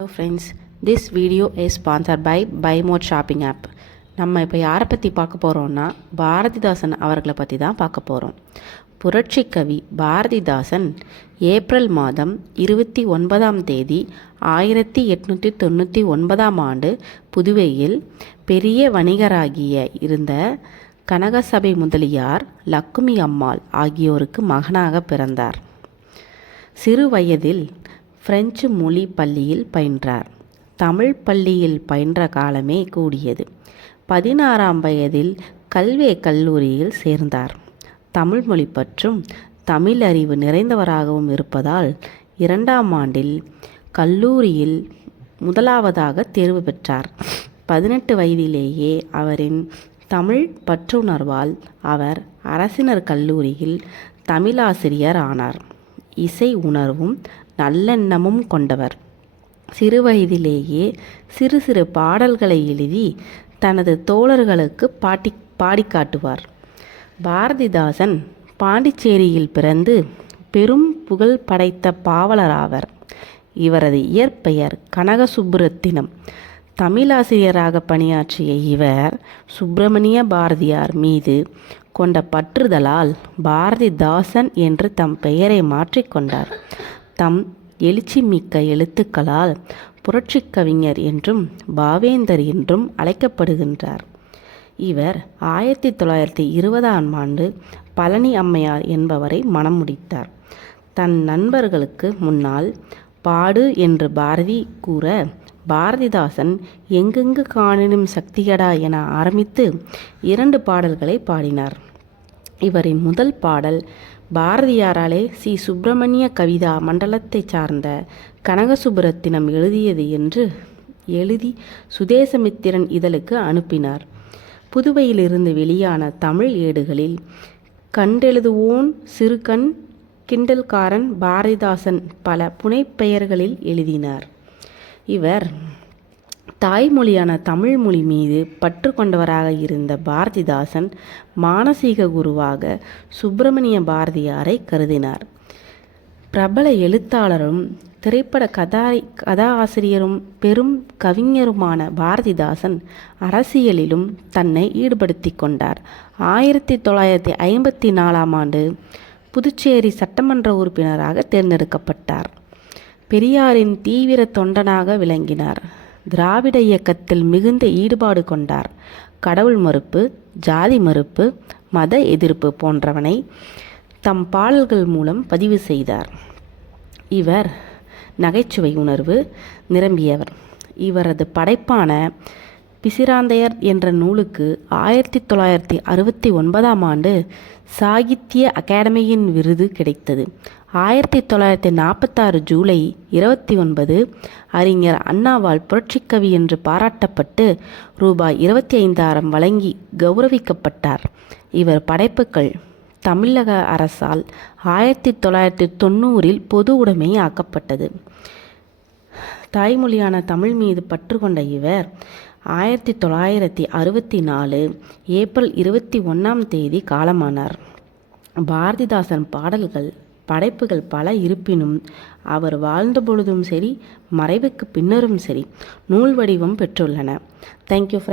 Hello friends, this video is sponsored by Buy More Shopping app. நம்ம இப்போ யாரை பற்றி பார்க்க போகிறோம்னா பாரதிதாசன் அவர்களை பற்றி தான் பார்க்க போகிறோம். புரட்சி கவி பாரதிதாசன் ஏப்ரல் மாதம் 29ஆம் தேதி 1899ஆம் ஆண்டு புதுவையில் பெரிய வணிகராகிய இருந்த கனகசபை முதலியார் லக்குமி அம்மாள் ஆகியோருக்கு மகனாக பிறந்தார். சிறு வயதில் பிரெஞ்சு மொழி பள்ளியில் பயின்றார். தமிழ் பள்ளியில் பயின்ற காலமே கூடியது. 16ஆம் வயதில் கல்வே கல்லூரியில் சேர்ந்தார். தமிழ் மொழி பற்றும் தமிழ் அறிவு நிறைந்தவராகவும் இருப்பதால் 2ஆம் ஆண்டில் கல்லூரியில் முதலாவதாக தேர்வு பெற்றார். 18 வயதிலேயே அவரின் தமிழ் பற்றுணர்வால் அவர் அரசினர் கல்லூரியில் தமிழாசிரியர் ஆனார். இசை உணர்வும் நல்லெண்ணமும் கொண்டவர். சிறுவயதிலேயே சிறு சிறு பாடல்களை எழுதி தனது தோழர்களுக்கு பாடி காட்டுவார். பாரதிதாசன் பாண்டிச்சேரியில் பிறந்து பெரும் புகழ் படைத்த பாவலராவர். இவரது இயற்பெயர் கனகசுப்புரத்தினம். தமிழாசிரியராக பணியாற்றிய இவர் சுப்பிரமணிய பாரதியார் மீது கொண்ட பற்றுதலால் பாரதிதாசன் என்று தம் பெயரை மாற்றிக்கொண்டார். தம் எழுச்சி மிக்க எழுத்துக்களால் புரட்சி கவிஞர் என்றும் பாவேந்தர் என்றும் அழைக்கப்படுகின்றார். இவர் 1920ஆம் ஆண்டு பழனி அம்மையார் என்பவரை மணம் முடித்தார். தன் நண்பர்களுக்கு முன்னால் பாடு என்று பாரதி கூற பாரதிதாசன் எங்கெங்கு காணினும் சக்திகடா என ஆரம்பித்து 2 பாடல்களை பாடினார். இவரின் முதல் பாடல் பாரதியாராலே சி சுப்பிரமணிய கவிதா மண்டலத்தை சார்ந்த கனகசுப்புரத்தினம் எழுதியது என்று எழுதி சுதேசமித்திரன் இதழுக்கு அனுப்பினார். புதுவையிலிருந்து வெளியான தமிழ் ஏடுகளில் கண்டெழுதுவோன் சிறுகண் கிண்டல்காரன் பாரதிதாசன் பல புனைப்பெயர்களில் எழுதினார். இவர் தாய்மொழியான தமிழ் மொழி மீது பற்று கொண்டவராக இருந்த பாரதிதாசன் மானசீக குருவாக சுப்பிரமணிய பாரதியாரை கருதினார். பிரபல எழுத்தாளரும் திரைப்பட கதாசிரியரும் பெரும் கவிஞருமான பாரதிதாசன் அரசியலிலும் தன்னை ஈடுபடுத்தி கொண்டார். 1954ஆம் ஆண்டு புதுச்சேரி சட்டமன்ற உறுப்பினராக தேர்ந்தெடுக்கப்பட்டார். பெரியாரின் தீவிர தொண்டனாக விளங்கினார். திராவிட இயக்கத்தில் மிகுந்த ஈடுபாடு கொண்டார். கடவுள் மறுப்பு, ஜாதி மறுப்பு, மத எதிர்ப்பு போன்றவனை தம் பாடல்கள் மூலம் பதிவு செய்தார். இவர் நகைச்சுவை உணர்வு நிரம்பியவர். இவரது படைப்பான பிசிராந்தையர் என்ற நூலுக்கு 1969ஆம் ஆண்டு சாகித்ய அகாடமியின் விருது கிடைத்தது. 1946 ஜூலை 29 அறிஞர் அண்ணாவால் புரட்சிக்கவி என்று பாராட்டப்பட்டு ரூபாய் 25,000 வழங்கி கௌரவிக்கப்பட்டார். இவர் படைப்புகள் தமிழக அரசால் 1990இல் பொது உடைமை ஆக்கப்பட்டது. தாய்மொழியான தமிழ் மீது பற்று கொண்ட இவர் 1964 ஏப்ரல் 21ஆம் தேதி காலமானார். பாரதிதாசன் படைப்புகள் பல இருப்பினும் அவர் வாழ்ந்த பொழுதும் சரி, மறைவுக்கு பின்னரும் சரி, நூல் வடிவம் பெற்றுள்ளன. தேங்க்யூ.